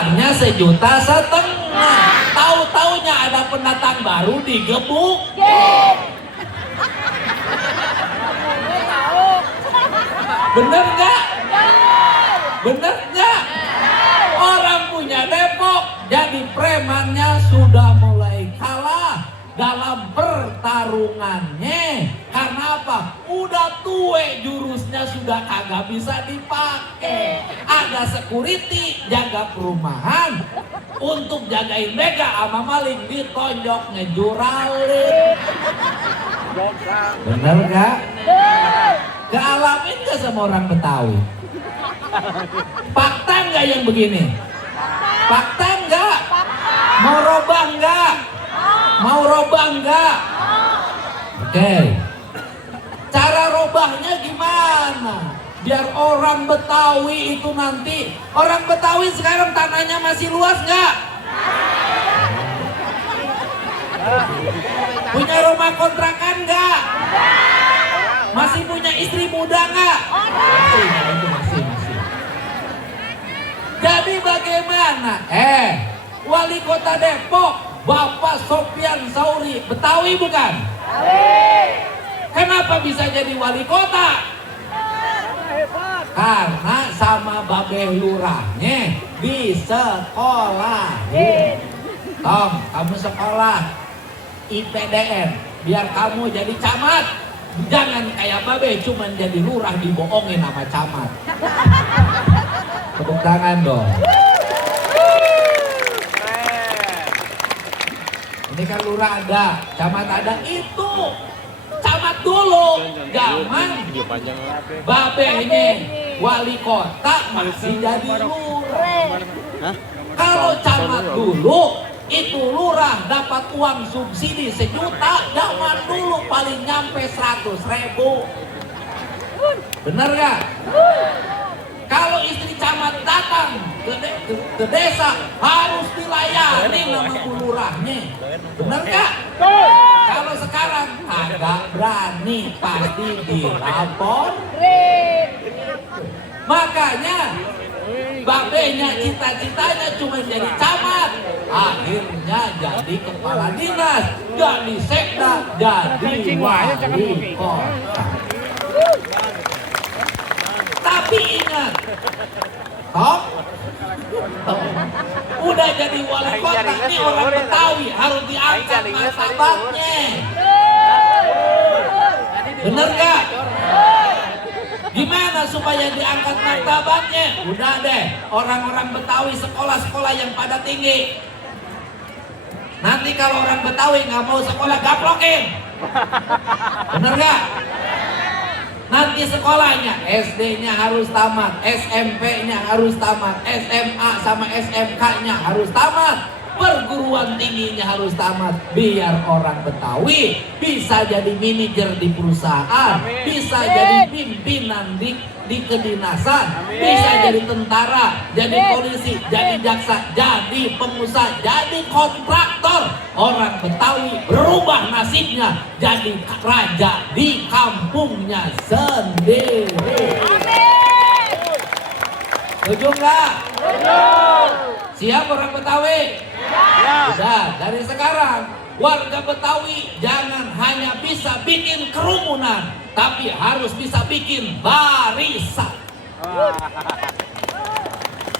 bayarnya 1,5 juta. Tahu-taunya ada pendatang baru digebuk. Bener nggak? Bener nggak? Orang punya Depok jadi premannya sudah mulai kalah dalam pertarungannya. Karena apa? Udah tue, jurusnya sudah kagak bisa dipakai. Ada security jaga perumahan, untuk jagain mega sama maling ditonjok ngejuralin. Bener gak? Kealamin gak sama orang Betawi? Fakta gak yang begini? Fakta gak? Mau robah gak? Mau robah gak? Oke. Cara robahnya gimana? Biar orang Betawi itu nanti, orang Betawi sekarang tanahnya masih luas nggak? Punya rumah kontrakan nggak? Masih punya istri muda nggak? Masih. Jadi bagaimana? Wali Kota Depok, Bapak Sofyan Sauri, Betawi bukan? Kenapa bisa jadi wali kota? Karena sama babeh lurahnya di sekolahin. Tom, kamu sekolah IPDN biar kamu jadi camat. Jangan kayak babeh cuman jadi lurah dibohongin sama camat. Tepuk tangan dong. Ini kan lurah ada, camat ada, itu camat dulu, zaman babehnya wali kota masih jadi lurah. Kalau camat dulu itu lurah dapat uang subsidi 1 juta, zaman dulu paling nyampe 100.000. Bener gak? Kalau istri camat datang ke desa harus dilayani nama bu lurahnya. Bener gak? Kalau sekarang agak berani, pasti dilapor. Makanya babenya cita-citanya cuma jadi camat, akhirnya jadi kepala dinas, jadi sekda, jadi wali kota. Tapi ingat, Tom, udah jadi wali kota, ini orang Betawi harus diangkat martabatnya. Bener gak? Gimana supaya diangkat martabatnya? Udah deh, orang-orang Betawi sekolah-sekolah yang pada tinggi. Nanti kalau orang Betawi nggak mau sekolah, gaplokin. Bener gak? Nanti sekolahnya SD-nya harus tamat, SMP-nya harus tamat, SMA sama SMK-nya harus tamat, perguruan tingginya harus tamat, biar orang Betawi bisa jadi manajer di perusahaan, bisa jadi pimpinan di kedinasan, bisa jadi tentara, jadi polisi, jadi jaksa, jadi pengusaha, jadi kontraktor. Orang Betawi berubah nasibnya jadi raja di kampungnya sendiri. Setuju nggak? Siap orang Betawi? Sudah, dari sekarang warga Betawi jangan hanya bisa bikin kerumunan, tapi harus bisa bikin barisan.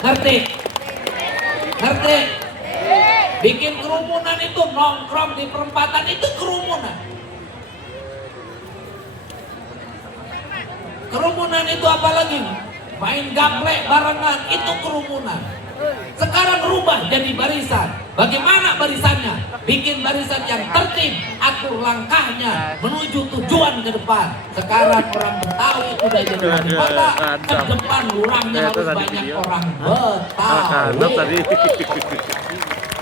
Ngerti? Ngerti? Bikin kerumunan itu nongkrong di perempatan itu kerumunan. Kerumunan itu apa lagi? Main gaplek barengan itu kerumunan. Sekarang rubah jadi barisan. Bagaimana barisannya? Bikin barisan yang tertib, atur langkahnya menuju tujuan ke depan. Sekarang orang Betawi udah jadi wali kota, ke depan lurahnya harus banyak orang Betawi.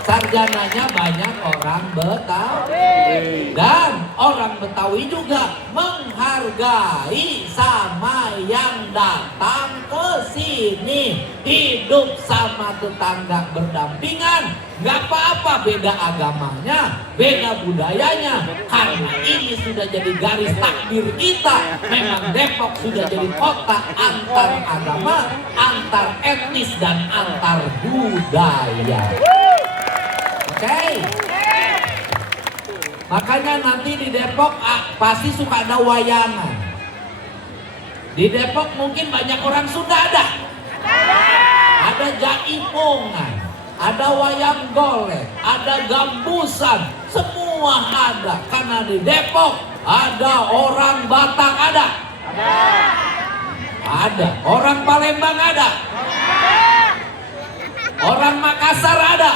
Sarjananya banyak orang Betawi. Dan orang Betawi juga menghargai sama yang datang ke sini. Hidup sama tetangga berdampingan. Gak apa-apa beda agamanya, beda budayanya. Karena ini sudah jadi garis takdir kita. Memang Depok sudah jadi kota antar agama, antar etnis, dan antar budaya. Oke. Makanya nanti di Depok pasti suka ada wayangan. Di Depok mungkin banyak orang Sunda ada. Ada jaipongan, ada wayang golek, ada gambusan, semua ada. Karena di Depok ada orang Batak ada. Ada. Orang Palembang ada. Orang Makassar ada.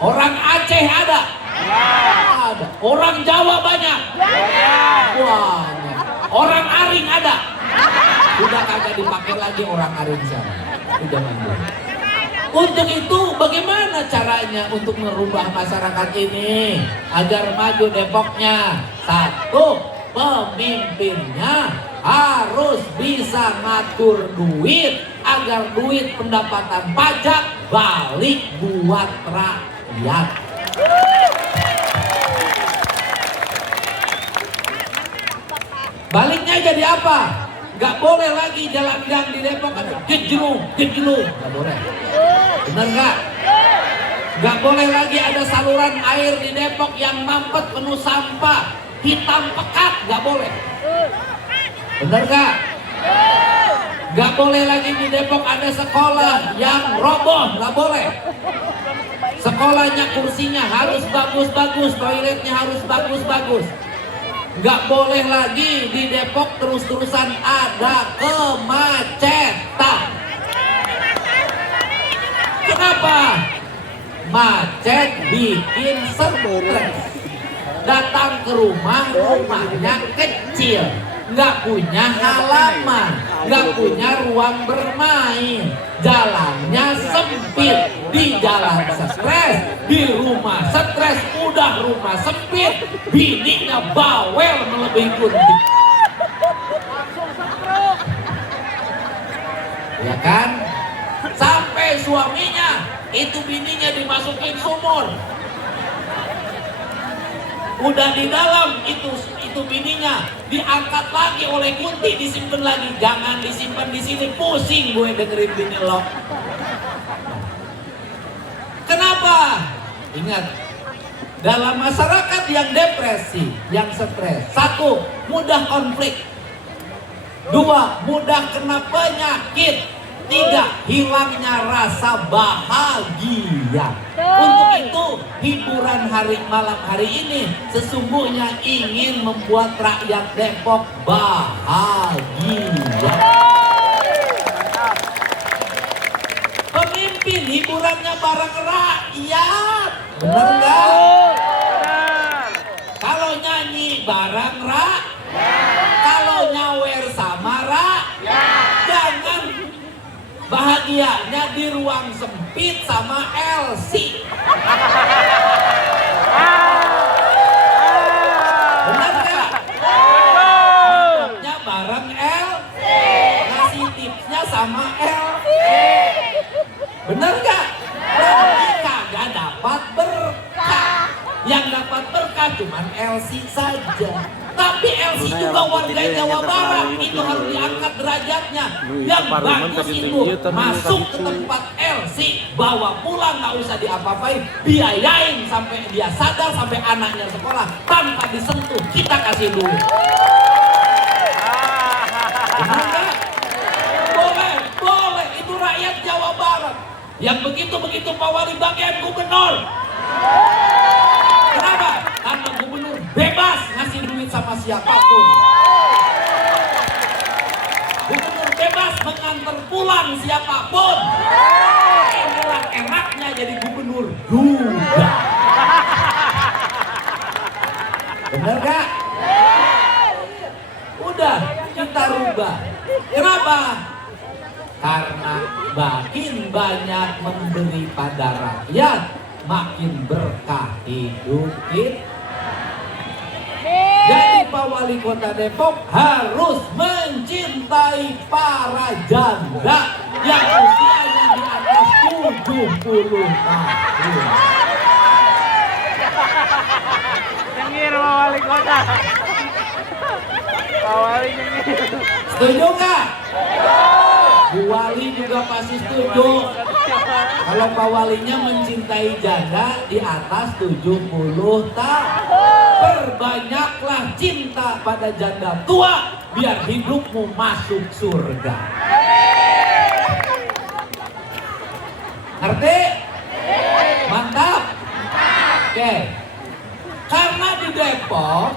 Orang Aceh ada. Ada. Orang Jawa banyak. Banyak. Orang Aring ada. Sudah kagak dipakai lagi orang Aring sana. Sudah mandiri. Untuk itu bagaimana caranya untuk merubah masyarakat ini agar maju Depoknya? Satu, pemimpinnya harus bisa ngatur duit agar duit pendapatan pajak balik buat rakyat. Baliknya jadi apa? Gak boleh lagi jalan gang di Depok ada gejlung, gak boleh. Bener gak? Gak boleh lagi ada saluran air di Depok yang mampet penuh sampah, hitam pekat, gak boleh. Bener gak? Gak boleh lagi di Depok ada sekolah yang roboh, gak boleh. Sekolahnya kursinya harus bagus-bagus, toiletnya harus bagus-bagus. Gak boleh lagi di Depok terus-terusan ada kemacetan. Kenapa? Macet bikin stres. Datang ke rumah, rumahnya kecil, gak punya halaman, gak punya ruang bermain, jalannya sempit, di jalan stres, di rumah stres, udah rumah sempit, bininya bawel melebihi kunti. Ya kan? Sampai suaminya, itu bininya dimasukin sumur. Udah di dalam itu bininya diangkat lagi oleh kunti, disimpan lagi. Jangan disimpan di sini, pusing gue dengerin bini lo. Kenapa? Ingat, dalam masyarakat yang depresi, yang stres, satu, mudah konflik. Dua, mudah kena penyakit. Tiga, hilangnya rasa bahagia. Untuk itu, hiburan malam hari ini sesungguhnya ingin membuat rakyat Depok bahagia. Pemimpin hiburannya bareng rakyat. Bener nggak? Kalau nyanyi bareng rakyat, kalau nyawer sama rakyat, jangan bahagianya di ruang sempit sama LC. Benar gak? Maboknya bareng LC, ngasih tipsnya sama LC. Benar gak? Berarti kagak dapat berkah. Yang dapat berkah cuman LC saja. Tapi LC juga warga Jawa Barat, itu harus diangkat derajatnya. Yang bagus itu masuk ke tempat LC, bawa pulang, nggak usah diapa-apain, biayain sampai dia sadar, sampai anaknya sekolah tanpa disentuh, kita kasih duit. Benar nggak? Boleh, boleh, itu rakyat Jawa Barat. Yang begitu Pak Wali bagian gubernur. Kenapa? Karena gubernur bebas ngasih duit sama siapapun. Gubernur bebas mengantar pulang siapapun. Inilah enaknya jadi gubernur juga. Bener gak? Udah kita rubah. Kenapa? Karena makin banyak memberi pada rakyat, makin berkah hidup kita. Jadi Pak Wali Kota Depok harus mencintai para janda yang usianya di atas 70 tahun. Nyengir Pak Wali Kota. Pak Wali nyengir. Setuju nggak? Bu Wali juga pasti setuju. Kalau Pak Walinya mencintai janda di atas 70 tahun. Perbanyaklah cinta pada janda tua biar hidupmu masuk surga. Ngerti? Mantap? Oke. Karena di Depok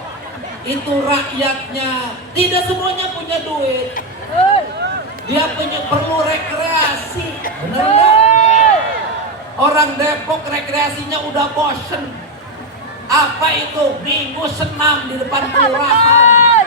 itu rakyatnya tidak semuanya punya duit. Dia perlu rekreasi. Bener nggak? Orang Depok rekreasinya udah bosen. Apa itu? Minggu senam di depan kelurahan.